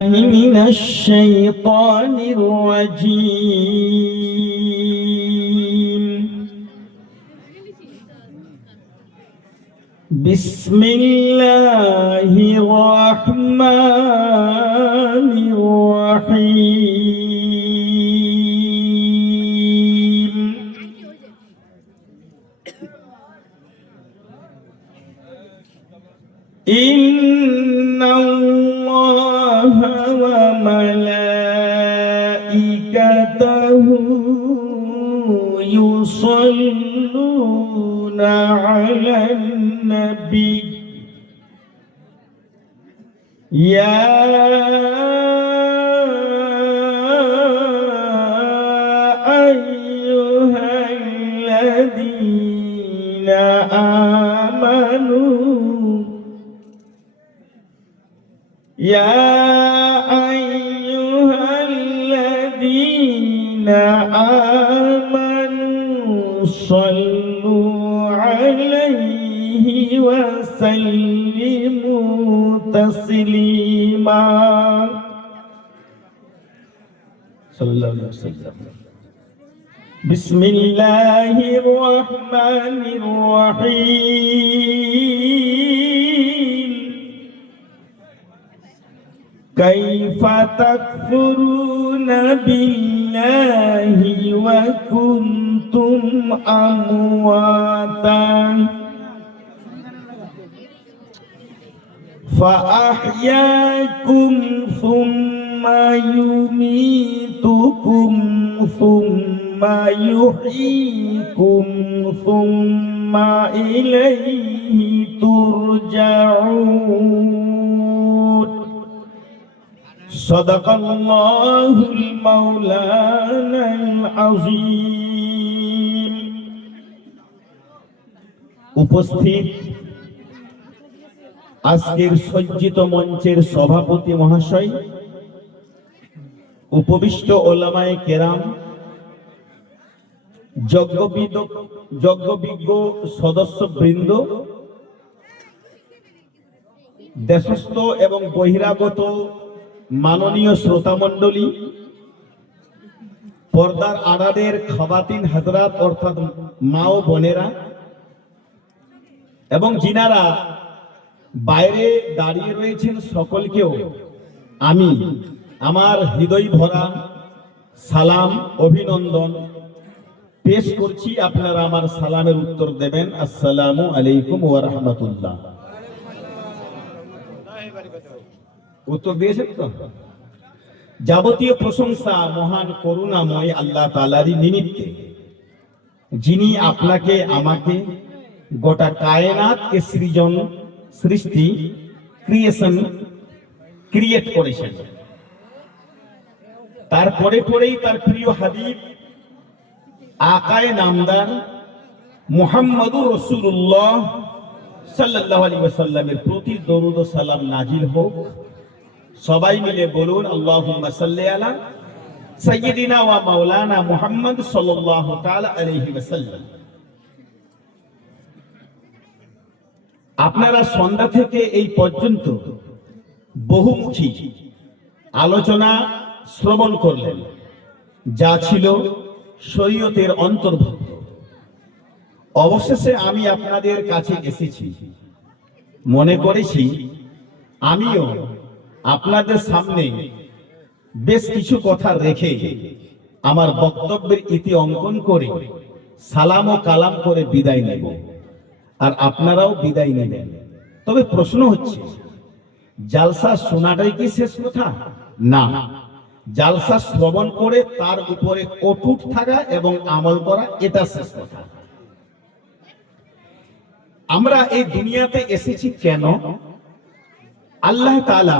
من الشيطان الرجيم. بسم الله الرحمن الرحيم. إن الله وملائكته يصلون على النبي يا أيها الذين آمنوا صلوا عليه وسلموا تسليما. صلى الله عليه وسلم. بسم الله الرحمن الرحيم. كيف تكفرون بالله وكنتم أمواتا فأحياكم ثم يميتكم ثم يحييكم ثم إليه ترجعون. صدق الله المولانا العظيم. উপস্থিত আজকের সজ্জিত মঞ্চের সভাপতি মহাশয়, উপবিষ্ট ওলামায়ে কেরাম, যজ্ঞবিজ্ঞ সদস্যবৃন্দ, দেশস্থ এবং বহিরাগত মাননীয় শ্রোতামণ্ডলী, পর্দার আড়ালের খাওয়াতিন হাজরাত অর্থাৎ মা ও বোনেরা, এবং যিনারা বাইরে দাঁড়িয়ে রয়েছেন সকলকেও আমি আমার হৃদয় ভরা সালাম অভিনন্দন পেশ করছি। আপনারা আমার সালামের উত্তর দেবেন। আসসালামু আলাইকুম ওয়া রাহমাতুল্লাহ। উত্তর দিয়েছেন তো? যাবতীয় প্রশংসা মহান করুণাময় আল্লাহ তাআলারই নিমিত্তে, যিনি আপনাকে আমাকে গোটা কায়নাতকে ক্রিয়েট করেছেন। তারপরে পরেই তার প্রিয় হাবিব আকায়ে নামদার মুহাম্মদুর রাসূলুল্লাহ সাল্লাল্লাহু আলাইহি ওয়াসাল্লামের প্রতি দরুদ ও সালাম নাজিল হোক। সবাই মিলে বলুন আল্লাহুম্মা সাল্লি আলা সাইয়্যিদিনা ওয়া মাওলানা মুহাম্মদ সাল্লাল্লাহু তাআলা আলাইহি ওয়াসাল্লাম। আপনারা সন্ধ্যা থেকে এই পর্যন্ত বহুমুখী আলোচনা শ্রবণ করলেন, যা ছিল শরীয়তের অন্তর্ভুক্ত। অবশেষে আমি আপনাদের কাছে এসেছি, মনে করেছি আমিও আপনাদের সামনে বেশ কিছু কথা রেখে আমার বক্তব্যের ইতি অঙ্কন করে সালাম ও কালাম করে বিদায় নেব, আর আপনারাও বিদায় নেবেন। তবে প্রশ্ন হচ্ছে, জালসা শোনাটাই কি শেষ কথা? না, জালসা শ্রবণ করে তার উপরে অটুট থাকা এবং আমল করা, এটা শেষ কথা। আমরা এই দুনিয়াতে এসেছি কেন? আল্লাহ তাআলা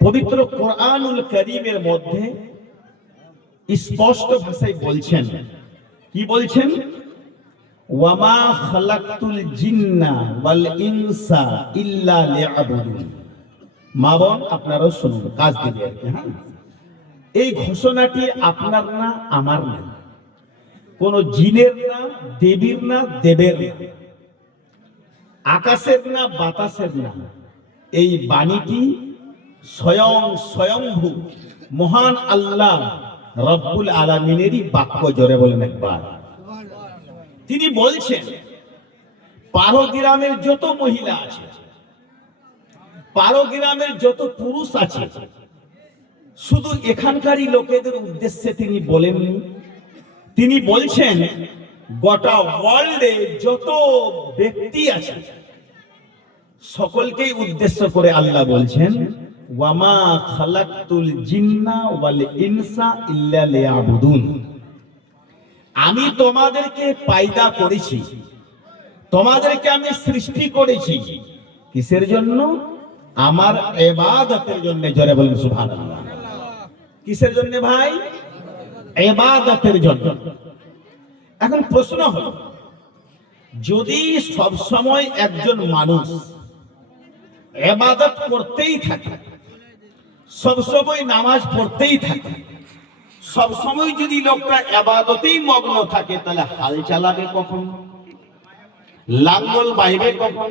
পবিত্র কোরআনুল কারীমের মধ্যে স্পষ্ট ভাষায় বলছেন। কি বলছেন? ওয়ামা খালাকতুল জিন্না ওয়াল ইনসা ইল্লা লিয়াবুদুন। মা বোন, আপনারাও শুনুন, কাজ দিবে। হ্যাঁ, এই ঘোষণাটি আপনার না, আমার না, কোন জিনের না, দেবীর না, দেবের না, আকাশের না, বাতাসের না। এই বাণীটি স্বয়ংভূ মহান আল্লাহ রব্বুল আলামিনেরই বাক্য, জোরে বলেন একবার। তিনি বলছেন পারো গ্রামের যত মহিলা আছে, পারো গ্রামের যত পুরুষ আছে, শুধু এখানকারই লোকেদের উদ্দেশ্যে তিনি বলেননি, তিনি বলছেন গোটা ওয়ার্ল্ডে যত ব্যক্তি আছে সকলকেই উদ্দেশ্য করে আল্লাহ বলছেন ওয়ামা খালাকতুল জিন্না ওয়াল ইনসা ইল্লা লিয়াবুদুন। আমি তোমাদেরকে পয়দা করেছি, তোমাদেরকে আমি সৃষ্টি করেছি কিসের জন্য? আমার ইবাদতের জন্য। জোরে বলেন সুবহানাল্লাহ। কিসের জন্য ভাই? ইবাদতের জন্য। এখন প্রশ্ন হলো, যদি সব সময় একজন মানুষ ইবাদত করতেই থাকে, সব সময় নামাজ পড়তেই থাকে, সব সময় যদি লোকটা ইবাদতেই মগ্ন থাকে, তাহলে হাল চালাবে কখন? লাঙ্গল বাইবে কখন?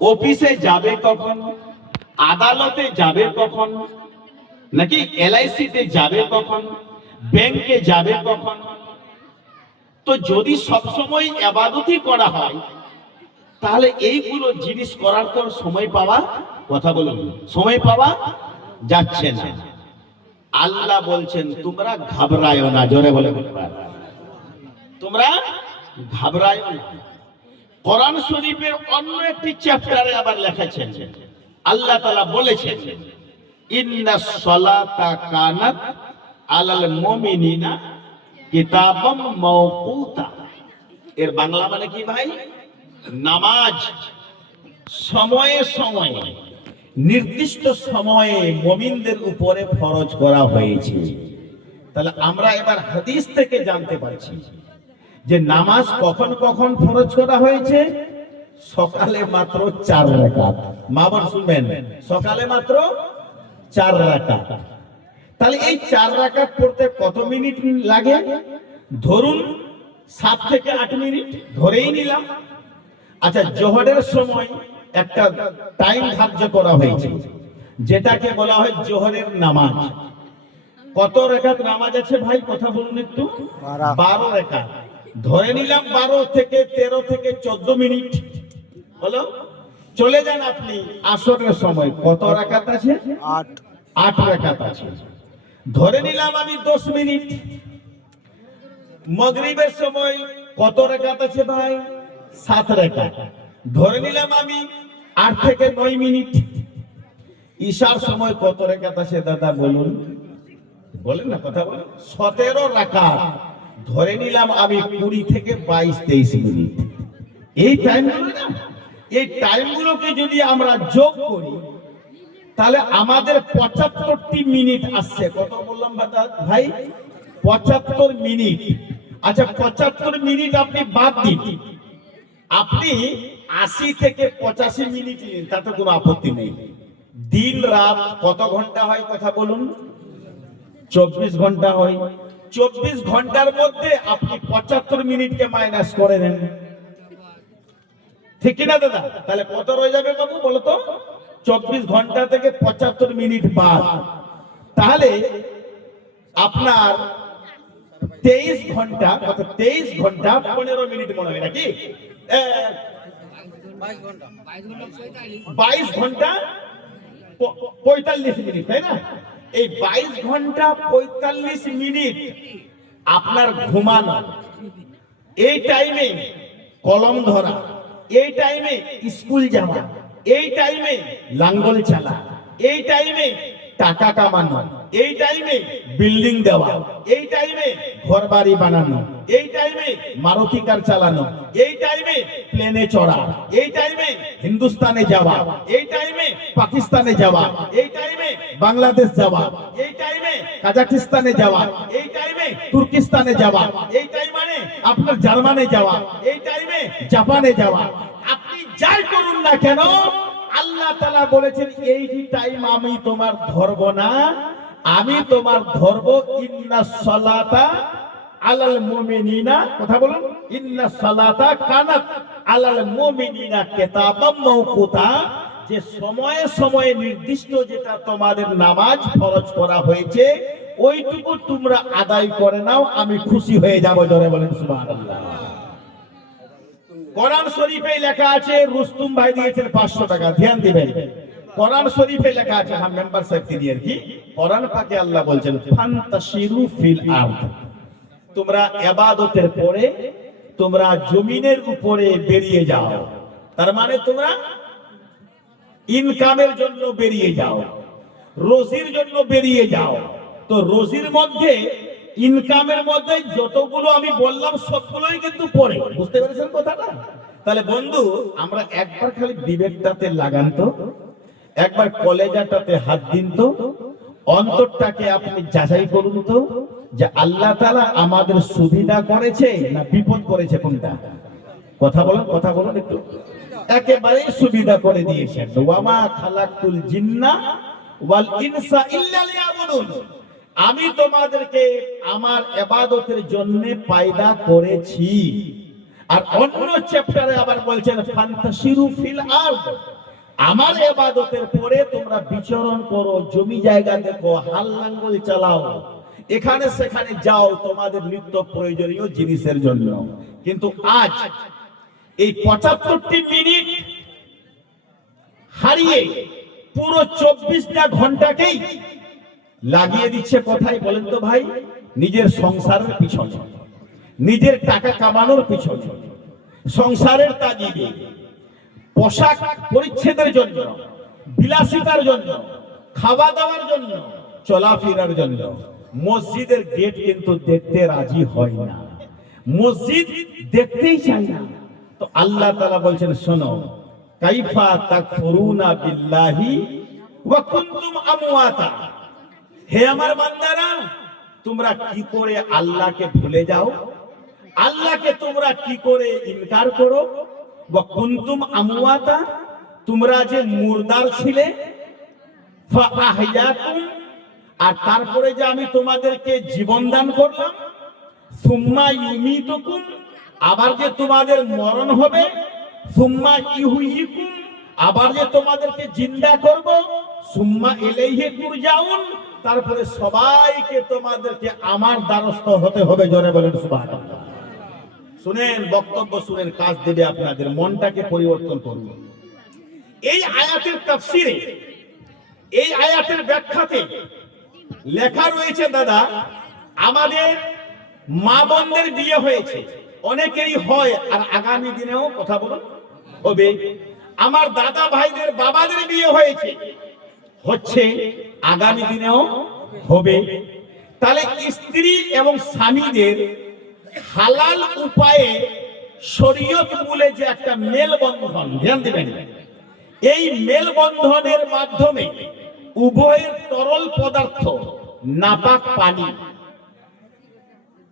অফিসে যাবে কখন? আদালতে যাবে কখন? নাকি এলআইসিতে যাবে কখন? ব্যাংকে যাবে কখন? তো যদি সব সময় ইবাদতই করা হয়, তাহলে এইগুলো জিনিস করার তো সময় পাওয়া, কথা বলুন, সময় পাওয়া যাচ্ছে না। আল্লাহ বলছেন তোমরা ঘাবড়ায়ো না। জোরে বলে তোমরা ঘাবড়ায়ো না। কোরআন শরীফের অন্য একটি চ্যাপ্টারে আবার লিখেছেন, আল্লাহ তাআলা বলেছেন ইন্নাস সালাতা কানাত আলাল মুমিনিনা কিতাবাম মাওকুতা। এর বাংলা মানে কি ভাই? নামাজ সময়ে সময়ে, নির্দিষ্ট সময়ে মুমিনদের উপরে ফরজ করা হয়েছে। তাহলে আমরা এবার হাদিস থেকে জানতে পারছি যে নামাজ কখন কখন ফরজ করা হয়েছে। সকালে মাত্র 4 রাকাত। মা বোন শুনবেন, সকালে মাত্র 4 রাকাত। তাহলে এই 4 রাকাত পড়তে কত মিনিট লাগে? ধরুন 7 থেকে 8 মিনিট ধরেই নিলাম। আচ্ছা, জোহরের সময় একটা টাইম ধার্য করা হয়েছে, যেটাকে বলা হয় জোহরের নামাজ। কত রাকাত নামাজ আছে ভাই? কথা বলুন একটু। 12 রাকাত ধরে নিলাম। 12 থেকে 13 থেকে 14 মিনিট হলো। চলে যান আপনি আসরের সময়, কত রাকাত আছে? 8 রাকাত আছে। ধরে নিলাম আমি 10 মিনিট। মাগরিবের সময় কত রাকাত আছে ভাই? 7 রাকাত। ধরে নিলাম আমি 8 থেকে 9 মিনিট। ঈশার সময় কত রাকাত আছে দাদা বলুন? বলেন না, কথা বলেন। 17 রাকাত। ধরে নিলাম আমি 20 থেকে 22-23 মিনিট। এই টাইমগুলো না, এই টাইমগুলোকে যদি আমরা যোগ করি, তাহলে আমাদের 75টি মিনিট আসছে। কত বললাম ভাই? 75 মিনিট। আচ্ছা, 75 মিনিট আপনি বাদ দিন, আপনি 80 থেকে 85 মিনিট নিন, তাতে কোনো আপত্তি নেই। দিন রাত কত ঘন্টা হয় কথা বলুন? 24 ঘন্টা হয়। 24 ঘন্টার মধ্যে আপনি 75 মিনিটকে মাইনাস করে নেন, ঠিক কিনা দাদা? তাহলে কত রয়ে যাবে বাবু বলো তো? 24 ঘন্টা থেকে 75 মিনিট বাদ, তাহলে আপনার 23 ঘন্টা, কত? 23 ঘন্টা 15 মিনিট মনে হয় নাকি? 22 ঘন্টা 45 মিনিট, তাই না? এই 22 ঘন্টা 45 মিনিট আপনার ঘুমানো, এই টাইমে কলম ধরা, এই টাইমে স্কুল যাওয়া, এই টাইমে লাঙ্গল চালা, এই টাইমে টাকা কামানো, এই টাইমে বিল্ডিং দেওয়া, এই টাইমে ঘর বাড়ি বানানো, এই টাইমে মারুতি কার চালানো, এই টাইমে প্লেনে চড়া, এই টাইমে হিন্দুস্তানে যাওয়া, এই টাইমে পাকিস্তানে যাওয়া, এই টাইমে বাংলাদেশ যাওয়া, এই টাইমে কাজাকিস্তানে যাওয়া, এই টাইমে তুর্কিস্তানে যাওয়া, এই টাইমে আপনার জার্মানে যাওয়া, এই টাইমে জাপানে যাওয়া। আপনি যাই করুন না কেন, আল্লাহ তাআলা বলেছেন এই টাইম আমি তোমার ধরব না, আমি তোমার ধরব। ইন্নাস সালাতা আলাল মুমিনিনা, কথা বলুন, ইন্নাস সালাতা কানাত আলাল মুমিনিনা কিতাবাম মাওকুতা। যে সময়ে সময়ে নির্দিষ্ট যেটা তোমাদের নামাজ ফরজ করা হয়েছে ওইটুকু তোমরা আদায় করে নাও, আমি খুশি হয়ে যাব। জোরে বলেন সুবহানাল্লাহ। কোরআন শরীফে লেখা আছে, রুস্তুম ভাই দিয়েছেন 500 টাকা, ধ্যান দিবেন। কোরআন শরীফে লেখা আছে, হ্যাঁ মেম্বার সাহেব তিনি আর কি, কোরআন পাকে আল্লাহ বলছেন ফান্তাশিরু ফিল আরদ, তোমরা ইবাদতের পরে তোমরা জমিনের উপরে বেরিয়ে যাও। তার মানে তোমরা ইনকামের জন্য বেরিয়ে যাও, রোজির জন্য বেরিয়ে যাও। তো রোজির মধ্যে ইনকামের মধ্যে যতগুলো আমি বললাম সবগুলোই কিন্তু পড়ে, বুঝতে পেরেছেন কথাটা? তাহলে বন্ধু আমরা একবার খালি বিবেকটাতে লাগান তো, একবার কলেজাটাতে হাত দিন তো, অন্তরটাকে আপনি যাচাই করুন তো যে আল্লাহ তাআলা আমাদের সুবিধা করেছে না বিপদ করেছে, কোনটা? কথা বলেন, কথা বলেন একটু। একেবারে সুবিধা করে দিয়েছেন। ওয়ামা খালাকুল জিন্না ওয়াল ইনসা ইল্লা লিয়াবুদুন, আমি তোমাদেরকে আমার ইবাদতের জন্য পয়দা করেছি। আর অন্য চ্যাপ্টারে আবার বলছেন ফান্তাশিরু ফিল আরদ, আমার ইবাদতের পরে তোমরা বিচরণ করো, জমি জায়গা দেখো, হাল লাঙ্গল চালাও, এখানে সেখানে যাও তোমাদের নিত্য প্রয়োজনীয় জিনিসের জন্য। কিন্তু আজ এই 75টি মিনিট হারিয়ে পুরো 24টা ঘন্টাকেই লাগিয়ে দিচ্ছে কোথায় বলেন তো ভাই? নিজের সংসারের পিছনে, নিজের টাকা কামানোর পিছনে, সংসারের তাগিদে, পোশাক পরিচ্ছদের জন্য, বিলাসিতার জন্য, খাওয়া দাওয়ার জন্য, চলাফেরার জন্য। মসজিদের গেট কিন্তু দেখতে রাজি হয় না, মসজিদ দেখতেই চায় না। তো আল্লাহ তাআলা বলছেন শোনো, কাইফা তাকফুরুনা বিল্লাহি ওয়া কুনতুম আমওয়াতা, হে আমার বান্দারা তোমরা কি করে আল্লাহকে ভুলে যাও, আল্লাহকে তোমরা কি করে ইনকার করো। ওয়া কুনতুম আমওয়াতা, তোমরা যে মুর্দার ছিলে, ফা আহইয়াকুম, আর তারপরে যে আমি তোমাদেরকে জীবন দান করলাম, সুম্মা ইউমিতুকুম, আবার যে তোমাদের মরণ হবে, সুম্মা ইউহয়িকুম, আবার যে তোমাদেরকে জিন্দা করব, সুম্মা ইলাইহি তুরজাউন, তারপরে সবাইকে তোমাদেরকে আমার দ্বারস্থ হতে হবে। জোরে বলেন সুবহানাল্লাহ। শুনেন, বক্তব্য শুনেন, কাজ দেবে আপনাদের, মনটাকে পরিবর্তন করুন। এই আয়াতের তাফসিরে, এই আয়াতের ব্যাখ্যাতে লেখা রয়েছে দাদা, আমাদের মা বোনদের বিয়ে হয়েছে, অনেকেরই হয়, আর আগামী দিনেও কথা বলুন হবে। আমার দাদা ভাইদের বাবাদের বিয়ে হয়েছে, হচ্ছে, আগামী দিনেও হবে। তাহলে স্ত্রী এবং স্বামীদের হালাল উপায়ে শরীয়ত বলে যে একটা মেলবন্ধন, ধ্যান দিবেন, এই মেলবন্ধনের মাধ্যমে উভয়ের তরল পদার্থ নাপাক পানি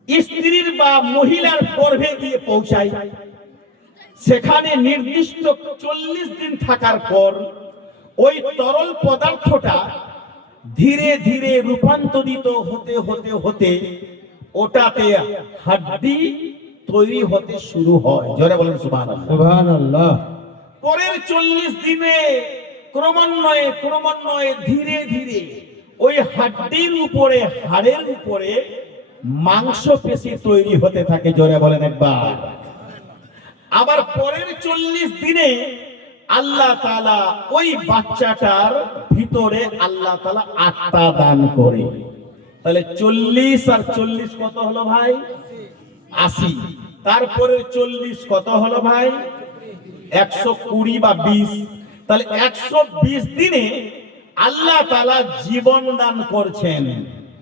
স্ত্রীর বা মহিলার গর্ভে গিয়ে পৌঁছায়, সেখানে নির্দিষ্ট 40 দিন থাকার পর ওই তরল পদার্থটা ধীরে ধীরে রূপান্তরিত হতে হতে হতে ওটাতে হাড্ডি তৈরি হতে শুরু হয়। জোরে বলেন সুবহানাল্লাহ। পরের 40 দিনে ক্রমান্বয়ে ক্রমান্বয়ে ধীরে ধীরে ওই হাড্ডির উপরে, হাড়ের উপরে মাংসপেশি তৈরি হতে থাকে। জোরে বলেন একবার। আবার পরের 40 দিনে আল্লাহ তাআলা ওই বাচ্চাটার ভিতরে আল্লাহ তাআলা আত্মা দান করে। তাহলে 40 আর 40 কত হলো ভাই? 80। তারপরে 40 কত হলো ভাই? 120 বা 20। তাহলে 120 দিনে আল্লাহ তাআলা জীবন দান করছেন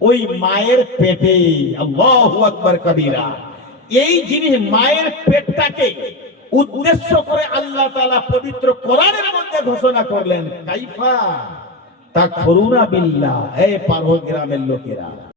ওই মায়ের পেটে। আল্লাহু আকবার কবীরা। এই জিনিস মায়ের পেটটাকে উদ্দেশ্য করে আল্লাহ তাআলা পবিত্র কোরআনের মধ্যে ঘোষণা করলেন, কাইফা তাকফুরুনা বিল্লাহ, এই পারহ গ্রামের লোকেরা।